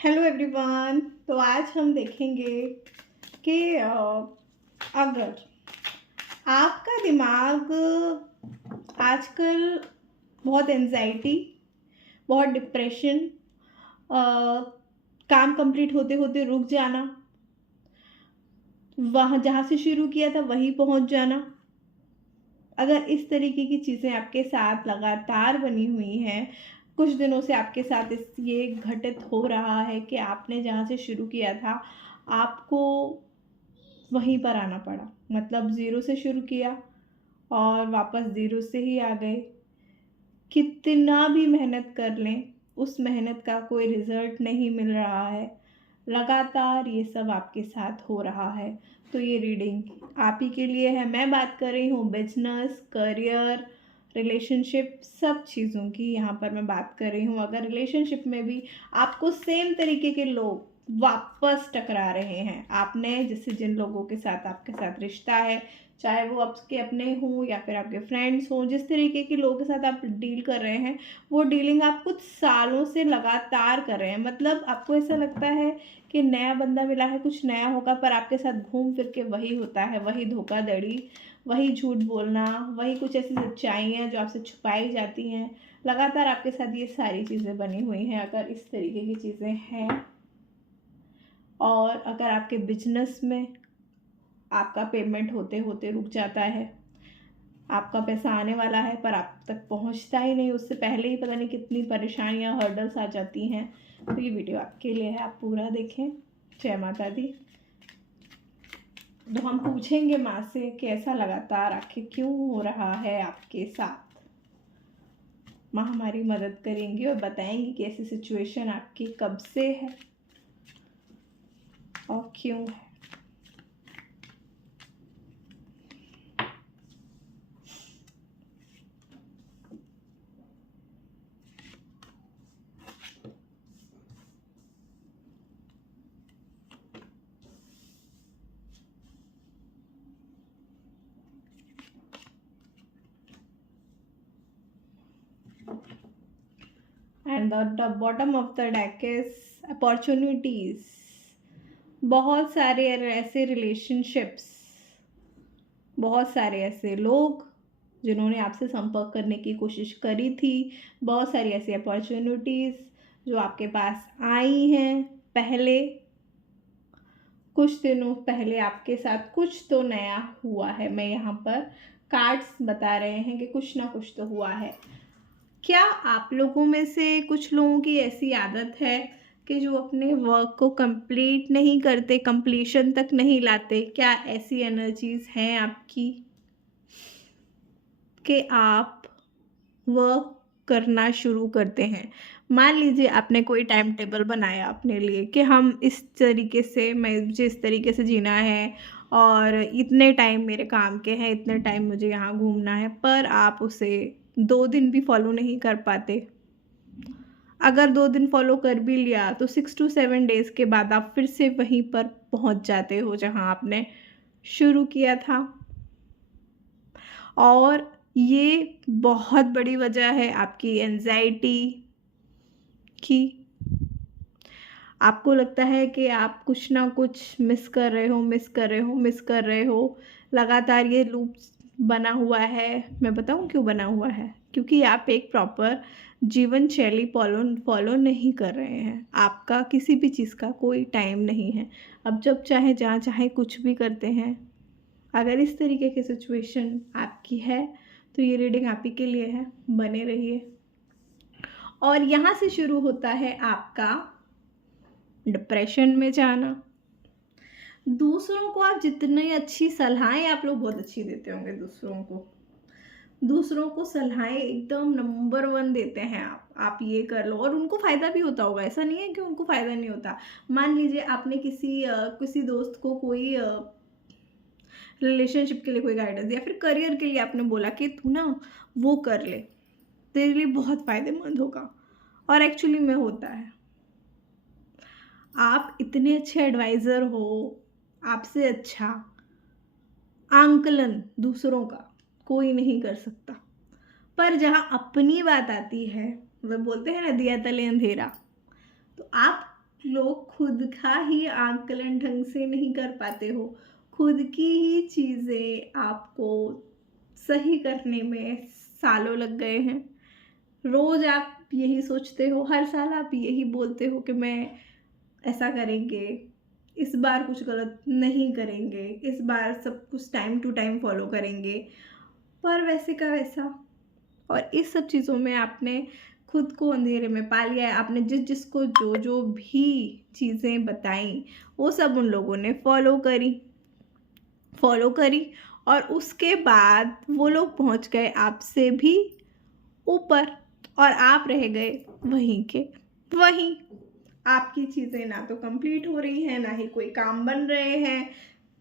Hello everyone. तो आज हम देखेंगे कि अगर आपका दिमाग आजकल बहुत एंजाइटी, बहुत डिप्रेशन, काम कंप्लीट होते होते रुक जाना, वहाँ जहाँ से शुरू किया था वहीं पहुँच जाना, अगर इस तरीके की चीज़ें आपके साथ लगातार बनी हुई हैं, कुछ दिनों से आपके साथ ये घटित हो रहा है कि आपने जहाँ से शुरू किया था, आपको वहीं पर आना पड़ा। मतलब ज़ीरो से शुरू किया और वापस ज़ीरो से ही आ गए। कितना भी मेहनत कर लें, उस मेहनत का कोई रिज़ल्ट नहीं मिल रहा है। लगातार ये सब आपके साथ हो रहा है। तो ये रीडिंग आप ही के लिए है। मैं बात कर रही हूँ बिज़नेस, करियर, रिलेशनशिप, सब चीज़ों की यहाँ पर मैं बात कर रही हूँ। अगर रिलेशनशिप में भी आपको सेम तरीके के लोग वापस टकरा रहे हैं, आपने जैसे जिन लोगों के साथ आपके साथ रिश्ता है, चाहे वो आपके अपने हों या फिर आपके फ्रेंड्स हों, जिस तरीके के लोगों के साथ आप डील कर रहे हैं, वो डीलिंग आप कुछ सालों से लगातार कर रहे हैं। मतलब आपको ऐसा लगता है कि नया बंदा मिला है, कुछ नया होगा, पर आपके साथ घूम फिर के वही होता है, वही धोखाधड़ी, वही झूठ बोलना, वही कुछ ऐसी सच्चाइयाँ जो आपसे छुपाई जाती हैं। लगातार आपके साथ ये सारी चीज़ें बनी हुई हैं। अगर इस तरीके की चीज़ें हैं और अगर आपके बिजनेस में आपका पेमेंट होते होते रुक जाता है, आपका पैसा आने वाला है पर आप तक पहुंचता ही नहीं, उससे पहले ही पता नहीं कितनी परेशानियां, हर्डल्स आ जाती हैं। तो ये वीडियो आपके लिए है, आप पूरा देखें। जय माता दी। तो हम पूछेंगे माँ से कि ऐसा लगातार आखिर क्यों हो रहा है आपके साथ। माँ हमारी मदद करेंगी और बताएंगी कि ऐसी सिचुएशन आपकी कब से है और क्यों है। And the bottom of the deck is opportunities. बहुत सारे ऐसे रिलेशनशिप्स, बहुत सारे ऐसे लोग जिन्होंने आपसे संपर्क करने की कोशिश करी थी, बहुत सारी ऐसी अपॉर्चुनिटीज़ जो आपके पास आई हैं। पहले कुछ दिनों पहले आपके साथ कुछ तो नया हुआ है। मैं यहाँ पर कार्ड्स बता रहे हैं कि कुछ ना कुछ तो हुआ है। क्या आप लोगों में से कुछ लोगों की ऐसी आदत है कि जो अपने वर्क को कंप्लीट नहीं करते, कंप्लीशन तक नहीं लाते? क्या ऐसी एनर्जीज हैं आपकी कि आप वर्क करना शुरू करते हैं? मान लीजिए आपने कोई टाइम टेबल बनाया अपने लिए कि हम इस तरीके से, मुझे इस तरीके से जीना है और इतने टाइम मेरे काम के हैं, इतने टाइम मुझे यहाँ घूमना है, पर आप उसे 2 दिन भी फॉलो नहीं कर पाते। अगर 2 दिन फॉलो कर भी लिया तो 6 टू 7 डेज़ के बाद आप फिर से वहीं पर पहुँच जाते हो जहाँ आपने शुरू किया था। और ये बहुत बड़ी वजह है आपकी एंजाइटी की। आपको लगता है कि आप कुछ ना कुछ मिस कर रहे हो, मिस कर रहे हो, मिस कर रहे हो। लगातार ये लूप बना हुआ है। मैं बताऊँ क्यों बना हुआ है? क्योंकि आप एक प्रॉपर जीवन शैली फॉलो फॉलो नहीं कर रहे हैं। आपका किसी भी चीज़ का कोई टाइम नहीं है। अब जब चाहे जहाँ चाहे कुछ भी करते हैं। अगर इस तरीके की सिचुएशन आपकी है तो ये रीडिंग आप ही के लिए है, बने रहिए। और यहाँ से शुरू होता है आपका डिप्रेशन में जाना। दूसरों को आप जितनी अच्छी सलाहें, आप लोग बहुत अच्छी देते होंगे दूसरों को सलाहें एकदम नंबर 1 देते हैं आप ये कर लो, और उनको फ़ायदा भी होता होगा, ऐसा नहीं है कि उनको फ़ायदा नहीं होता। मान लीजिए आपने किसी दोस्त को कोई रिलेशनशिप के लिए कोई गाइडेंस या फिर करियर के लिए आपने बोला कि तू ना वो कर ले, तेरे लिए बहुत फ़ायदेमंद होगा, और एक्चुअली में होता है। आप इतने अच्छे एडवाइज़र हो, आपसे अच्छा आंकलन दूसरों का कोई नहीं कर सकता। पर जहाँ अपनी बात आती है, वह बोलते हैं ना, दिया तले अंधेरा, तो आप लोग खुद का ही आकलन ढंग से नहीं कर पाते हो, खुद की ही चीज़ें आपको सही करने में सालों लग गए हैं। रोज़ आप यही सोचते हो, हर साल आप यही बोलते हो कि मैं ऐसा करेंगे, इस बार कुछ गलत नहीं करेंगे, इस बार सब कुछ टाइम टू टाइम फॉलो करेंगे, पर वैसे का वैसा। और इस सब चीज़ों में आपने खुद को अंधेरे में पा लिया है। आपने जिसको जो भी चीज़ें बताई, वो सब उन लोगों ने फॉलो करी और उसके बाद वो लोग पहुंच गए आपसे भी ऊपर और आप रह गए वहीं के वहीं। आपकी चीज़ें ना तो कंप्लीट हो रही हैं, ना ही कोई काम बन रहे हैं।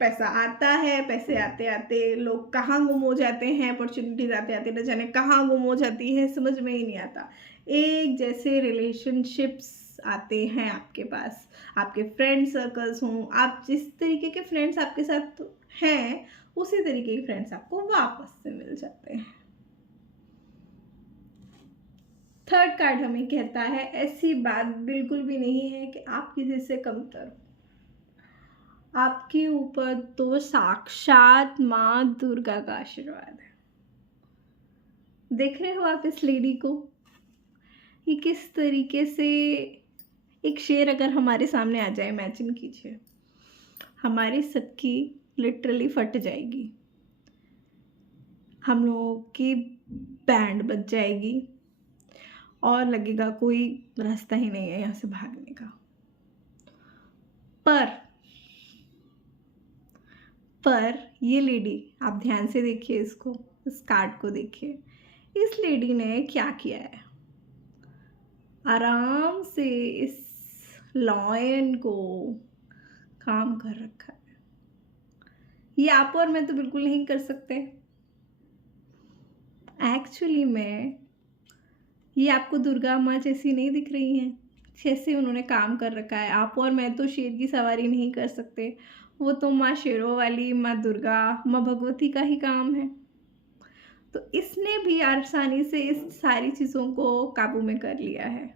पैसा आता है, पैसे आते आते लोग कहाँ गुम हो जाते हैं, अपॉर्चुनिटीज आते आते न जाने कहाँ गुम हो जाती है, समझ में ही नहीं आता। एक जैसे रिलेशनशिप्स आते हैं आपके पास, आपके फ्रेंड सर्कल्स हों, आप जिस तरीके के फ्रेंड्स आपके साथ हैं उसी तरीके के फ्रेंड्स आपको वापस से मिल जाते हैं। थर्ड कार्ड हमें कहता है ऐसी बात बिल्कुल भी नहीं है कि आप किसी से कमतर हो। आपके ऊपर तो साक्षात माँ दुर्गा का आशीर्वाद है। देख रहे हो आप इस लेडी को, ये किस तरीके से, एक शेर अगर हमारे सामने आ जाए, इमेजिन कीजिए, हमारी सबकी लिटरली फट जाएगी, हम लोगों की बैंड बज जाएगी और लगेगा कोई रास्ता ही नहीं है यहाँ से भागने का। पर ये लेडी, आप ध्यान से देखिए इसको, इस कार्ड को देखिए, इस लेडी ने क्या किया है, आराम से इस लॉयन को काम कर रखा है। ये आप और मैं तो बिल्कुल नहीं कर सकते। एक्चुअली में ये आपको दुर्गा माँ जैसी नहीं दिख रही हैं, जैसे उन्होंने काम कर रखा है। आप और मैं तो शेर की सवारी नहीं कर सकते, वो तो माँ शेरों वाली माँ दुर्गा, माँ भगवती का ही काम है। तो इसने भी आसानी से इस सारी चीज़ों को काबू में कर लिया है।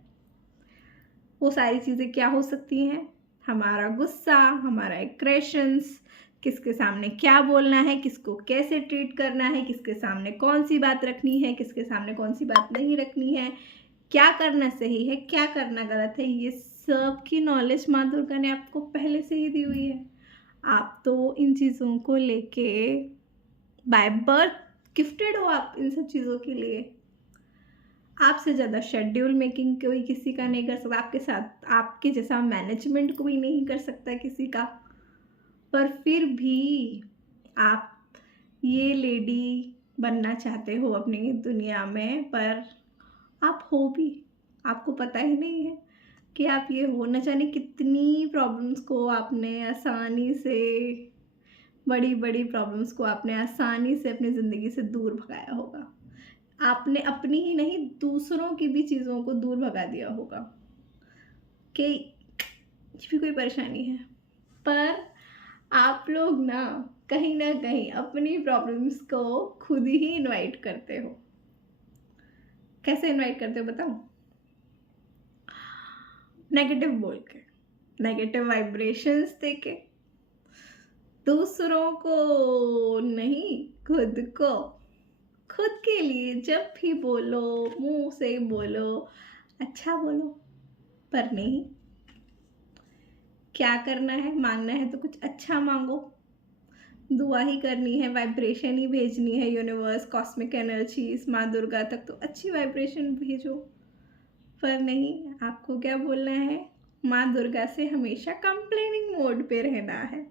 वो सारी चीज़ें क्या हो सकती हैं, हमारा गुस्सा, हमारा एग्रेशंस, किसके सामने क्या बोलना है, किसको कैसे ट्रीट करना है, किसके सामने कौन सी बात रखनी है, किसके सामने कौन सी बात नहीं रखनी है, क्या करना सही है, क्या करना गलत है, ये सब की नॉलेज माँ दुर्गा ने आपको पहले से ही दी हुई है। आप तो इन चीज़ों को लेके बाय बर्थ गिफ्टेड हो, आप इन सब चीज़ों के लिए। आपसे ज़्यादा शेड्यूल मेकिंग कोई किसी का नहीं कर सकता, आपके साथ आपके जैसा मैनेजमेंट कोई नहीं कर सकता किसी का। पर फिर भी आप ये लेडी बनना चाहते हो अपनी दुनिया में, पर आप हो भी, आपको पता ही नहीं है कि आप ये हो। न जाने कितनी प्रॉब्लम्स को आपने आसानी से, बड़ी बड़ी प्रॉब्लम्स को आपने आसानी से अपनी ज़िंदगी से दूर भगाया होगा। आपने अपनी ही नहीं, दूसरों की भी चीज़ों को दूर भगा दिया होगा कि ये भी कोई परेशानी है। पर आप लोग कहीं ना कहीं अपनी प्रॉब्लम्स को खुद ही इनवाइट करते हो। कैसे इनवाइट करते हो बताओ? नेगेटिव बोल के, नेगेटिव वाइब्रेशंस देके, दूसरों को नहीं, खुद को, खुद के लिए जब भी बोलो, मुंह से बोलो, अच्छा बोलो। पर नहीं, क्या करना है, मांगना है तो कुछ अच्छा मांगो, दुआ ही करनी है, वाइब्रेशन ही भेजनी है यूनिवर्स, कॉस्मिक एनर्जीज, माँ दुर्गा तक तो अच्छी वाइब्रेशन भेजो। पर नहीं, आपको क्या बोलना है, माँ दुर्गा से हमेशा कंप्लेनिंग मोड पे रहना है।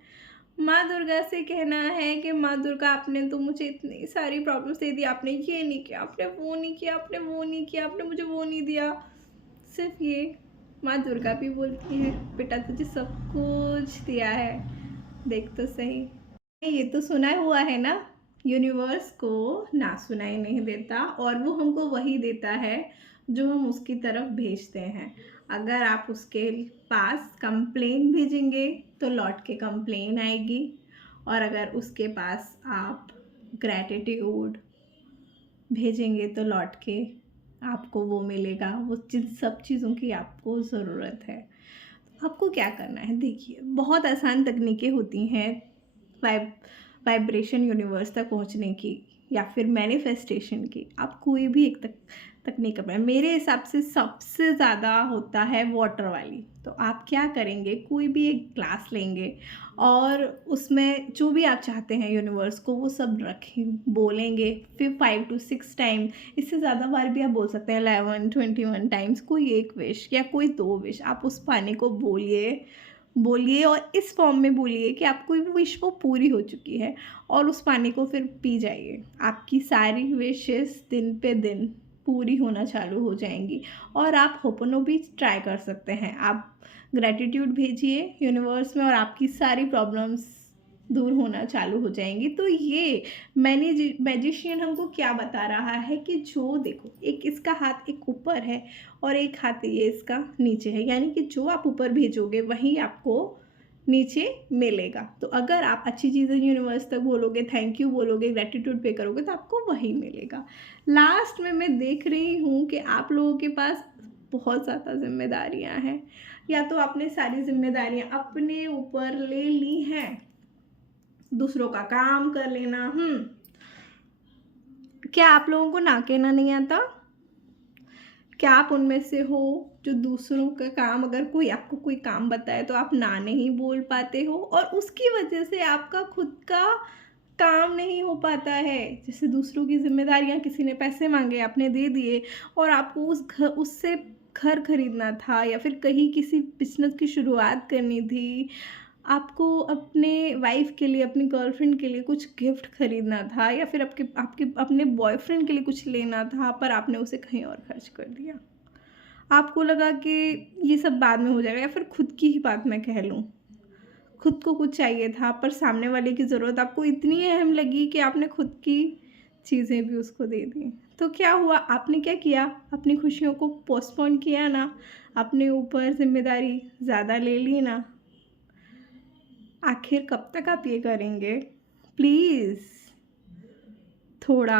माँ दुर्गा से कहना है कि माँ दुर्गा आपने तो मुझे इतनी सारी प्रॉब्लम्स दे दी, आपने ये नहीं किया, आपने वो नहीं किया, आपने वो नहीं किया, आपने मुझे वो नहीं दिया। सिर्फ ये माँ दुर्गा भी बोलती है, बेटा तुझे सब कुछ दिया है, देख तो सही। ये तो सुना हुआ है ना, यूनिवर्स को ना सुनाई नहीं देता और वो हमको वही देता है जो हम उसकी तरफ भेजते हैं। अगर आप उसके पास कंप्लेन भेजेंगे तो लौट के कंप्लेन आएगी, और अगर उसके पास आप ग्रैटिट्यूड भेजेंगे तो लौट के आपको वो मिलेगा, वो जिन सब चीज़ों की आपको ज़रूरत है। आपको क्या करना है, देखिए बहुत आसान तकनीकें होती हैं वाइब्रेशन यूनिवर्स तक पहुंचने की या फिर मैनिफेस्टेशन की। आप कोई भी एक तकनीक अपनाएं। मेरे हिसाब से सबसे ज़्यादा होता है वाटर वाली। तो आप क्या करेंगे, कोई भी एक ग्लास लेंगे और उसमें जो भी आप चाहते हैं यूनिवर्स को वो सब रखें, बोलेंगे फिर 5 to 6 टाइम, इससे ज़्यादा बार भी आप बोल सकते हैं, 11 21 टाइम्स, कोई एक विश या कोई 2 विश आप उस पानी को बोलिए और इस फॉर्म में बोलिए कि आपकी विश वो पूरी हो चुकी है और उस पानी को फिर पी जाइए। आपकी सारी विशेस दिन पे दिन पूरी होना चालू हो जाएंगी। और आप होपनो भी ट्राई कर सकते हैं। आप ग्रैटिट्यूड भेजिए यूनिवर्स में और आपकी सारी प्रॉब्लम्स दूर होना चालू हो जाएंगी। तो ये मैजिशियन हमको क्या बता रहा है कि जो देखो, एक इसका हाथ एक ऊपर है और एक हाथ ये इसका नीचे है, यानी कि जो आप ऊपर भेजोगे वही आपको नीचे मिलेगा। तो अगर आप अच्छी चीज़ें यूनिवर्स तक बोलोगे, थैंक यू बोलोगे, ग्रैटिट्यूड पे करोगे तो आपको वही मिलेगा। लास्ट में मैं देख रही हूँ कि आप लोगों के पास बहुत ज़्यादा जिम्मेदारियाँ हैं, या तो आपने सारी जिम्मेदारियाँ अपने ऊपर ले ली हैं, दूसरों का काम कर लेना। क्या आप लोगों को ना कहना नहीं आता? क्या आप उनमें से हो जो दूसरों का काम, अगर कोई आपको कोई काम बताए तो आप ना नहीं बोल पाते हो और उसकी वजह से आपका खुद का काम नहीं हो पाता है? जैसे दूसरों की जिम्मेदारियां, किसी ने पैसे मांगे आपने दे दिए और आपको उससे घर खरीदना था या फिर कहीं किसी बिजनेस की शुरुआत करनी थी, आपको अपने वाइफ के लिए, अपनी गर्लफ्रेंड के लिए कुछ गिफ्ट खरीदना था या फिर आपके अपने बॉयफ्रेंड के लिए कुछ लेना था, पर आपने उसे कहीं और खर्च कर दिया। आपको लगा कि ये सब बाद में हो जाएगा, या फिर खुद की ही बात मैं कह लूँ, खुद को कुछ चाहिए था पर सामने वाले की ज़रूरत आपको इतनी अहम लगी कि आपने खुद की चीज़ें भी उसको दे दी। तो क्या हुआ, आपने क्या किया, अपनी खुशियों को पोस्टपोन किया ना, अपने ऊपर जिम्मेदारी ज़्यादा ले ली ना। आखिर कब तक आप ये करेंगे? प्लीज़ थोड़ा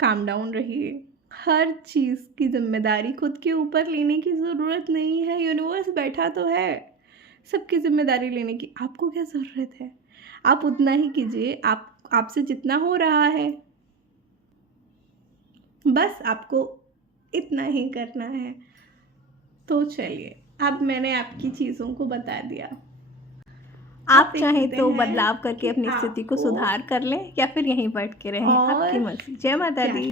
काम डाउन रहिए। हर चीज़ की जिम्मेदारी खुद के ऊपर लेने की ज़रूरत नहीं है। यूनिवर्स बैठा तो है सबकी जिम्मेदारी लेने की। आपको क्या ज़रूरत है? आप उतना ही कीजिए आपसे जितना हो रहा है, बस आपको इतना ही करना है। तो चलिए, अब मैंने आपकी चीज़ों को बता दिया। आप चाहें तो बदलाव करके अपनी स्थिति को सुधार कर लें या फिर यहीं बैठ के रहें, आपकी मर्जी। जय माता दी।